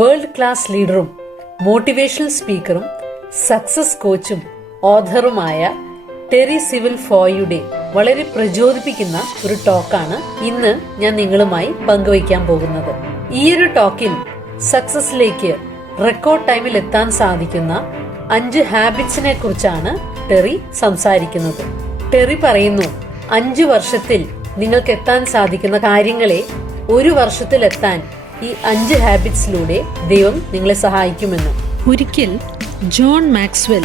World class ലീഡറും motivational സ്പീക്കറും success കോച്ചും ഓഥറുമായ Terry civil ഫോയുടെ വളരെ പ്രചോദിപ്പിക്കുന്ന ഒരു ടോക്കാണ് ഇന്ന് ഞാൻ നിങ്ങളുമായി പങ്കുവയ്ക്കാൻ പോകുന്നത്. ഈ ഒരു ടോക്കിൽ സക്സസിലേക്ക് റെക്കോർഡ് ടൈമിൽ എത്താൻ സാധിക്കുന്ന 5 ഹാബിറ്റ്സിനെ കുറിച്ചാണ് ടെറി സംസാരിക്കുന്നത്. ടെറി പറയുന്നു, 5 വർഷത്തിൽ നിങ്ങൾക്ക് എത്താൻ സാധിക്കുന്ന കാര്യങ്ങളെ 1 വർഷത്തിൽ എത്താൻ ഈ 5 ഹാബിറ്റ്സിലൂടെ ദൈവം നിങ്ങളെ സഹായിക്കുമെന്ന്. ഒരിക്കൽ ജോൺ മാക്സ്വെൽ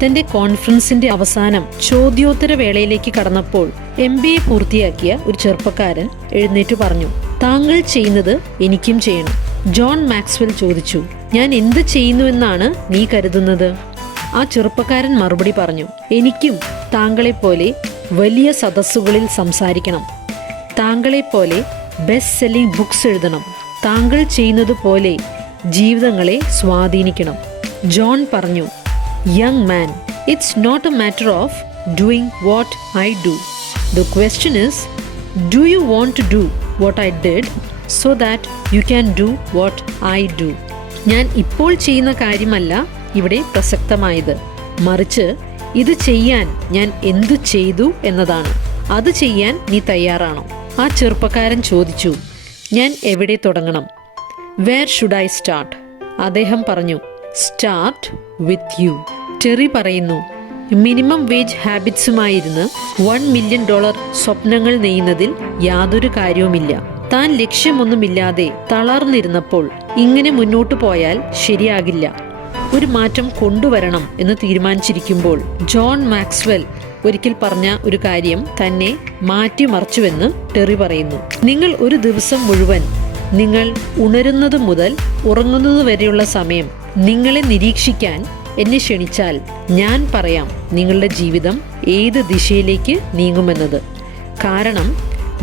തന്റെ കോൺഫറൻസിന്റെ അവസാനം ചോദ്യോത്തര വേളയിലേക്ക് കടന്നപ്പോൾ MBA പൂർത്തിയാക്കിയ ഒരു ചെറുപ്പക്കാരൻ എഴുന്നേറ്റ് പറഞ്ഞു, താങ്കൾ ചെയ്യുന്നത് എനിക്കും ചെയ്യണം. ജോൺ മാക്സ്വെൽ ചോദിച്ചു, ഞാൻ എന്ത് ചെയ്യുന്നുവെന്നാണ് നീ കരുതുന്നത്? ആ ചെറുപ്പക്കാരൻ മറുപടി പറഞ്ഞു, എനിക്കും താങ്കളെപ്പോലെ വലിയ സദസ്സുകളിൽ സംസാരിക്കണം, താങ്കളെപ്പോലെ ബെസ്റ്റ് സെല്ലിംഗ് ബുക്സ് എഴുതണം, താങ്കൾ ചെയ്യുന്നത് പോലെ ജീവിതങ്ങളെ സ്വാധീനിക്കണം. ജോൺ പറഞ്ഞു, young man, it's not a matter of doing what I do. The question is, do you want to do what I did so that you can do what I do. ഞാൻ ഇപ്പോൾ ചെയ്യുന്ന കാര്യമല്ല ഇവിടെ പ്രസക്തമായത്, മറിച്ച് ഇത് ചെയ്യാൻ ഞാൻ എന്തു ചെയ്തു എന്നതാണ്. അത് ചെയ്യാൻ നീ തയ്യാറാണോ? ആ ചെറുപ്പക്കാരൻ ചോദിച്ചു, ഞാൻ എവിടെ തുടങ്ങണം? Where should I start? അദ്ദേഹം പറഞ്ഞു, സ്റ്റാർട്ട് വിത്ത് യു. ടെറി പറയുന്നു, മിനിമം വേജ് ഹാബിറ്റ്സുമായിരുന്ന് $1 മില്യൺ സ്വപ്നങ്ങൾ നെയ്യുന്നതിൽ യാതൊരു കാര്യവുമില്ല. താൻ ലക്ഷ്യമൊന്നുമില്ലാതെ തളർന്നിരുന്നപ്പോൾ ഇങ്ങനെ മുന്നോട്ടു പോയാൽ ശരിയാകില്ല, ഒരു മാറ്റം കൊണ്ടുവരണം എന്ന് തീരുമാനിച്ചിരിക്കുമ്പോൾ ജോൺ മാക്സ്വെൽ ഒരിക്കൽ പറഞ്ഞ ഒരു കാര്യം തന്നെ മാറ്റിമറിച്ചുവെന്ന് ടെറി പറയുന്നു. നിങ്ങൾ ഒരു ദിവസം മുഴുവൻ, നിങ്ങൾ ഉണരുന്നത് മുതൽ ഉറങ്ങുന്നത് വരെയുള്ള സമയം നിങ്ങളെ നിരീക്ഷിക്കാൻ എന്നെ ക്ഷണിച്ചാൽ ഞാൻ പറയാം നിങ്ങളുടെ ജീവിതം ഏത് ദിശയിലേക്ക് നീങ്ങുമെന്നത്. കാരണം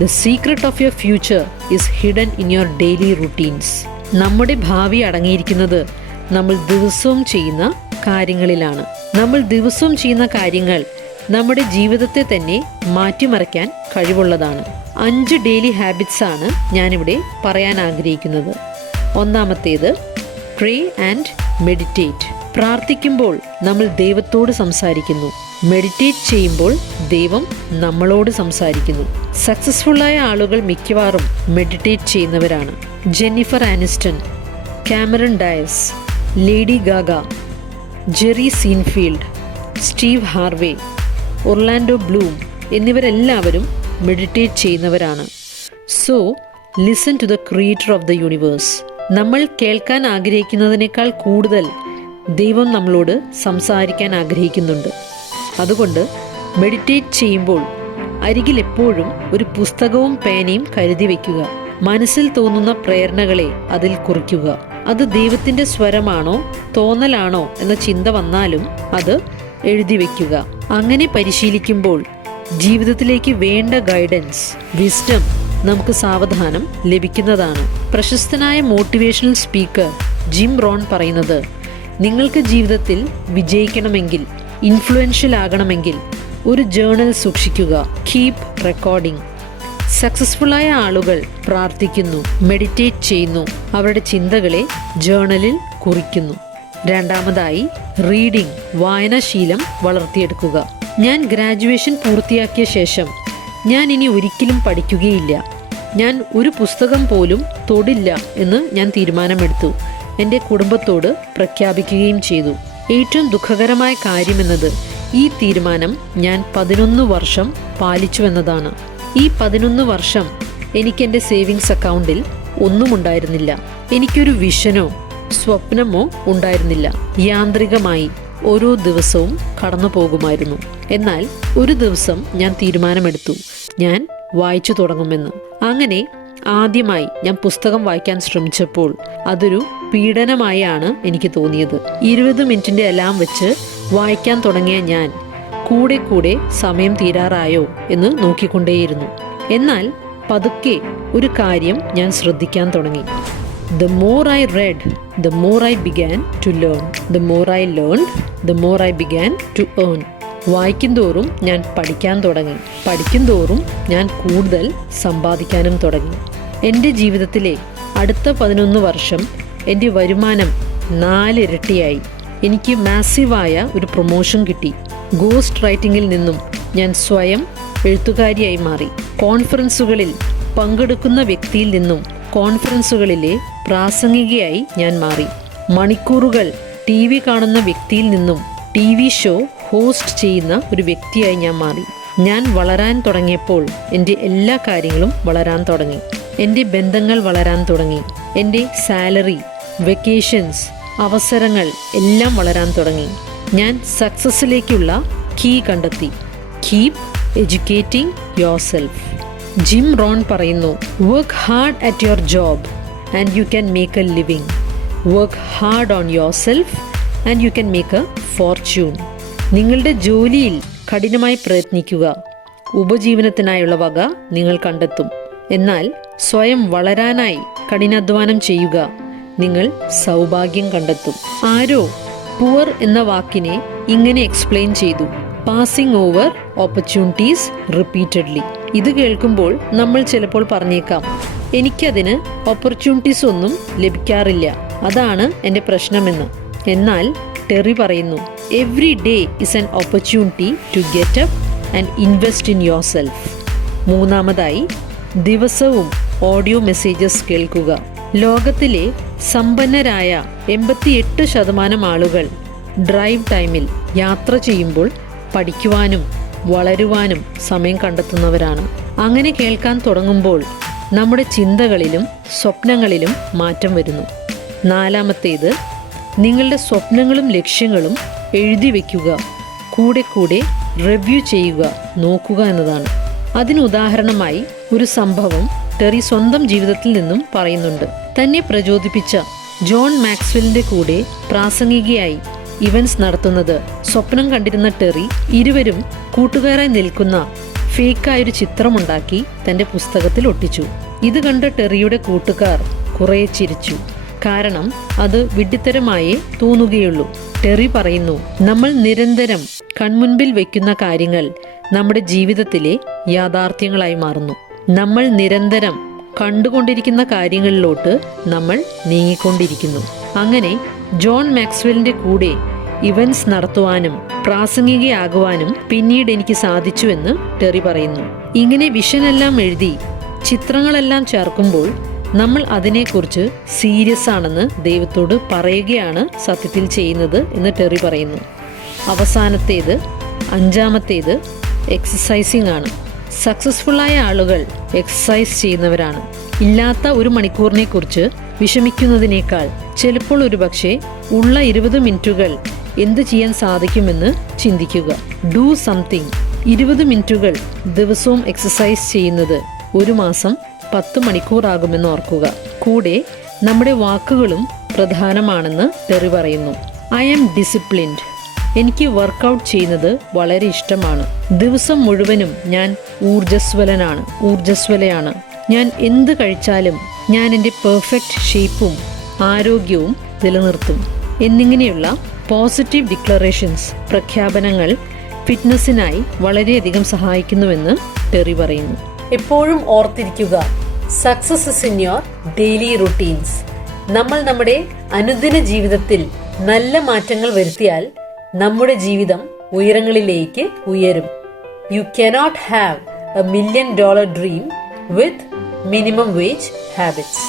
the secret of your future is hidden in your daily routines. നമ്മുടെ ഭാവി അടങ്ങിയിരിക്കുന്നത് നമ്മൾ ദിവസവും ചെയ്യുന്ന കാര്യങ്ങളിലാണ്. നമ്മൾ ദിവസവും ചെയ്യുന്ന കാര്യങ്ങൾ നമ്മുടെ ജീവിതത്തെ തന്നെ മാറ്റിമറിക്കാൻ കഴിവുള്ളതാണ്. 5 ഡെയിലി ഹാബിറ്റ്സ് ആണ് ഞാനിവിടെ പറയാൻ ആഗ്രഹിക്കുന്നത്. ഒന്നാമത്തേത്, പ്രേ ആൻഡ് മെഡിറ്റേറ്റ്. പ്രാർത്ഥിക്കുമ്പോൾ നമ്മൾ ദൈവത്തോട് സംസാരിക്കുന്നു, മെഡിറ്റേറ്റ് ചെയ്യുമ്പോൾ ദൈവം നമ്മളോട് സംസാരിക്കുന്നു. സക്സസ്ഫുള്ളായ ആളുകൾ മിക്കവാറും മെഡിറ്റേറ്റ് ചെയ്യുന്നവരാണ്. Jennifer Aniston, Cameron Diaz, Lady Gaga, Jerry Seinfeld, Steve Harvey, Orlando Bloom എന്നിവരെല്ലാവരും മെഡിറ്റേറ്റ് ചെയ്യുന്നവരാണ്. So listen to the creator of the universe. നമ്മൾ കേൾക്കാൻ ആഗ്രഹിക്കുന്നതിനേക്കാൾ കൂടുതൽ ദൈവം നമ്മളോട് സംസാരിക്കാൻ ആഗ്രഹിക്കുന്നുണ്ട്. അതുകൊണ്ട് മെഡിറ്റേറ്റ് ചെയ്യുമ്പോൾ അരികിൽ എപ്പോഴും ഒരു പുസ്തകവും പേനയും കരുതി വയ്ക്കുക. മനസ്സിൽ തോന്നുന്ന പ്രേരണകളെ അതിൽ കുറിക്കുക. അത് ദൈവത്തിൻ്റെ സ്വരമാണോ തോന്നലാണോ എന്ന ചിന്ത വന്നാലും അത് എഴുതി വയ്ക്കുക. അങ്ങനെ പരിശീലിക്കുമ്പോൾ ജീവിതത്തിലേക്ക് വേണ്ട ഗൈഡൻസ്, വിസ്ഡം നമുക്ക് സാവധാനം ലഭിക്കുന്നതാണ്. പ്രശസ്തനായ മോട്ടിവേഷണൽ സ്പീക്കർ ജിം റോൺ പറയുന്നത്, നിങ്ങൾക്ക് ജീവിതത്തിൽ വിജയിക്കണമെങ്കിൽ, ഇൻഫ്ലുവൻഷ്യൽ ആകണമെങ്കിൽ ഒരു ജേണൽ സൂക്ഷിക്കുക. Keep recording. സക്സസ്ഫുള്ളായ ആളുകൾ പ്രാർത്ഥിക്കുന്നു, മെഡിറ്റേറ്റ് ചെയ്യുന്നു, അവരുടെ ചിന്തകളെ ജേണലിൽ കുറിക്കുന്നു. രണ്ടാമതായി, റീഡിംഗ്, വായനാശീലം വളർത്തിയെടുക്കുക. ഞാൻ ഗ്രാജുവേഷൻ പൂർത്തിയാക്കിയ ശേഷം ഞാൻ ഇനി ഒരിക്കലും പഠിക്കുകയില്ല, ഞാൻ ഒരു പുസ്തകം പോലും തൊടില്ല എന്ന് ഞാൻ തീരുമാനമെടുത്തു. എൻ്റെ കുടുംബത്തോട് പ്രഖ്യാപിക്കുകയും ചെയ്തു. ഏറ്റവും ദുഃഖകരമായ കാര്യമെന്നത് ഈ തീരുമാനം ഞാൻ 11 വർഷം പാലിച്ചുവെന്നതാണ്. ഈ 11 വർഷം എനിക്ക് എൻ്റെ സേവിങ്സ് അക്കൗണ്ടിൽ ഒന്നും ഉണ്ടായിരുന്നില്ല. എനിക്കൊരു വിഷനോ സ്വപ്നമോ ഉണ്ടായിരുന്നില്ല. യാന്ത്രികമായി ഓരോ ദിവസവും കടന്നു പോകുമായിരുന്നു. എന്നാൽ ഒരു ദിവസം ഞാൻ തീരുമാനമെടുത്തു, ഞാൻ വായിച്ചു തുടങ്ങുമെന്ന്. അങ്ങനെ ആദ്യമായി ഞാൻ പുസ്തകം വായിക്കാൻ ശ്രമിച്ചപ്പോൾ അതൊരു പീഡനമായാണ് എനിക്ക് തോന്നിയത്. 20 മിനിറ്റിൻ്റെ അലാം വെച്ച് വായിക്കാൻ തുടങ്ങിയ ഞാൻ കൂടെ കൂടെ സമയം തീരാറായോ എന്ന് നോക്കിക്കൊണ്ടേയിരുന്നു. എന്നാൽ പതുക്കെ ഒരു കാര്യം ഞാൻ ശ്രദ്ധിക്കാൻ തുടങ്ങി. The more I read, the more I began to learn. The more I learned, the more I began to earn. വായിക്കും തോറും ഞാൻ പഠിക്കാൻ തുടങ്ങി, പഠിക്കും തോറും ഞാൻ കൂടുതൽ സമ്പാദിക്കാനും തുടങ്ങി. എൻ്റെ ജീവിതത്തിലെ അടുത്ത 11 വർഷം എൻ്റെ വരുമാനം 4 ഇരട്ടിയായി. എനിക്ക് മാസീവായ ഒരു പ്രൊമോഷൻ കിട്ടി. ഗോസ്റ്റ് റൈറ്റിംഗിൽ നിന്നും ഞാൻ സ്വയം എഴുത്തുകാരിയായി മാറി. കോൺഫറൻസുകളിൽ പങ്കെടുക്കുന്ന വ്യക്തിയിൽ നിന്നും കോൺഫറൻസുകളിലെ പ്രാസംഗികയായി ഞാൻ മാറി. മണിക്കൂറുകൾ TV കാണുന്ന വ്യക്തിയിൽ നിന്നും TV ഷോ ഹോസ്റ്റ് ചെയ്യുന്ന ഒരു വ്യക്തിയായി ഞാൻ മാറി. ഞാൻ വളരാൻ തുടങ്ങിയപ്പോൾ എൻ്റെ എല്ലാ കാര്യങ്ങളും വളരാൻ തുടങ്ങി. എൻ്റെ ബന്ധങ്ങൾ വളരാൻ തുടങ്ങി. എൻ്റെ സാലറി, വെക്കേഷൻസ്, അവസരങ്ങൾ എല്ലാം വളരാൻ തുടങ്ങി. ഞാൻ സക്സസ്സിലേക്കുള്ള കീ കണ്ടെത്തി. Keep educating yourself. Jim Rohn പറയുന്നു, work hard at your job and you can make a living. Work hard on yourself and you can make a fortune. നിങ്ങളുടെ ജോലിയിൽ കഠിനമായി പ്രയത്നിക്കുക. ഉപജീവനത്തിനായുള്ള വക നിങ്ങൾ കണ്ടെത്തും. എന്നാൽ സ്വയം വളരാനായി കഠിനാധ്വാനം ചെയ്യുക. നിങ്ങൾ സൗഭാഗ്യം കണ്ടെത്തും. ആരോ പുവർ എന്ന വാക്കിനെ ഇങ്ങനെ എക്സ്പ്ലെയിൻ ചെയ്തു: പാസിംഗ് ഓവർ ഓപ്പർച്യൂണിറ്റീസ് റിപ്പീറ്റഡ്ലി. ഇത് കേൾക്കുമ്പോൾ നമ്മൾ ചിലപ്പോൾ പറഞ്ഞേക്കാം, എനിക്കതിന് ഓപ്പർച്യൂണിറ്റീസ് ഒന്നും ലഭിക്കാറില്ല, അതാണ് എൻ്റെ പ്രശ്നമെന്ന്. എന്നാൽ ടെറി പറയുന്നു, every day is an opportunity to get up and invest in yourself. മൂന്നാമതായി, ദിവസവും ഓഡിയോ മെസ്സേജസ് കേൾക്കുക. ലോകത്തിലെ സമ്പന്നരായ 88% ആളുകൾ ഡ്രൈവ് ടൈമിൽ യാത്ര ചെയ്യുമ്പോൾ പഠിക്കുവാനും വളരുവാനും സമയം കണ്ടെത്തുന്നവരാണ്. അങ്ങനെ കേൾക്കാൻ തുടങ്ങുമ്പോൾ നമ്മുടെ ചിന്തകളിലും സ്വപ്നങ്ങളിലും മാറ്റം വരുന്നു. നാലാമത്തേത്, നിങ്ങളുടെ സ്വപ്നങ്ങളും ലക്ഷ്യങ്ങളും എഴുതി വയ്ക്കുക. കൂടെ കൂടെ റിവ്യൂ ചെയ്യുക, നോക്കുക എന്നതാണ്. അതിനുദാഹരണമായി ഒരു സംഭവം ടെറി സ്വന്തം ജീവിതത്തിൽ നിന്നും പറയുന്നുണ്ട്. തന്നെ പ്രചോദിപ്പിച്ച ജോൺ മാക്സ്വെല്ലിന്റെ കൂടെ പ്രാസംഗികയായി ഇവന്റ്സ് നടത്തുന്നത് സ്വപ്നം കണ്ടിരുന്ന ടെറി ഇരുവരും കൂട്ടുകാരായി നിൽക്കുന്ന ഫേക്കായൊരു ചിത്രമുണ്ടാക്കി തന്റെ പുസ്തകത്തിൽ ഒട്ടിച്ചു. ഇത് കണ്ട ടെറിയുടെ കൂട്ടുകാർ കുറെ ചിരിച്ചു. കാരണം അത് വിഡ്ഢിത്തരമായേ തോന്നുകയുള്ളൂ. ടെറി പറയുന്നു, നമ്മൾ നിരന്തരം കൺമുൻപിൽ വയ്ക്കുന്ന കാര്യങ്ങൾ നമ്മുടെ ജീവിതത്തിലെ യാഥാർത്ഥ്യങ്ങളായി മാറുന്നു. നമ്മൾ നിരന്തരം കണ്ടുകൊണ്ടിരിക്കുന്ന കാര്യങ്ങളിലോട്ട് നമ്മൾ നീങ്ങിക്കൊണ്ടിരിക്കുന്നു. അങ്ങനെ ജോൺ മാക്സ്വെല്ലിന്റെ കൂടെ ഇവന്റ്സ് നടത്തുവാനും പ്രാസംഗികയാകുവാനും പിന്നീട് എനിക്ക് സാധിച്ചുവെന്ന് ടെറി പറയുന്നു. ഇങ്ങനെ വിഷനെല്ലാം എഴുതി ചിത്രങ്ങളെല്ലാം ചേർക്കുമ്പോൾ നമ്മൾ അതിനെക്കുറിച്ച് സീരിയസ് ആണെന്ന് ദൈവത്തോട് പറയുകയാണ് സത്യത്തിൽ ചെയ്യുന്നത് എന്ന് ടെറി പറയുന്നു. അവസാനത്തേത്, അഞ്ചാമത്തേത്, എക്സസൈസിങ് ആണ്. സക്സസ്ഫുള്ളായ ആളുകൾ എക്സസൈസ് ചെയ്യുന്നവരാണ്. ഇല്ലാത്ത ഒരു മണിക്കൂറിനെ കുറിച്ച് വിഷമിക്കുന്നതിനേക്കാൾ ചിലപ്പോൾ ഒരുപക്ഷെ ഉള്ള 20 മിനിറ്റുകൾ എന്ത് ചെയ്യാൻ സാധിക്കുമെന്ന് ചിന്തിക്കുക. Do something. 20 മിനിറ്റുകൾ ദിവസവും എക്സസൈസ് ചെയ്യുന്നത് ഒരു മാസം 10 മണിക്കൂറാകുമെന്ന് ഓർക്കുക. കൂടെ നമ്മുടെ വാക്കുകളും പ്രധാനമാണെന്ന് ടെറി പറയുന്നു. I am disciplined. എനിക്ക് വർക്കൗട്ട് ചെയ്യുന്നത് വളരെ ഇഷ്ടമാണ്. ദിവസം മുഴുവനും ഞാൻ ഊർജ്ജസ്വലയാണ്. ഞാൻ എന്ത് കഴിച്ചാലും ഞാൻ എൻ്റെ പെർഫെക്റ്റ് ഷേപ്പും ആരോഗ്യവും നിലനിർത്തും എന്നിങ്ങനെയുള്ള പോസിറ്റീവ് ഡിക്ലറേഷൻസ്, പ്രഖ്യാപനങ്ങൾ ഫിറ്റ്നസിനായി വളരെയധികം സഹായിക്കുന്നുവെന്ന് ടെറി പറയുന്നു. എപ്പോഴും ഓർത്തിരിക്കുക, success is in your daily routines. നമ്മൾ നമ്മുടെ അനുദിന ജീവിതത്തിൽ നല്ല മാറ്റങ്ങൾ വരുത്തിയാൽ നമ്മുടെ ജീവിതം ഉയരങ്ങളിലേക്ക് ഉയരും. You cannot have A $1 million dream with minimum wage habits.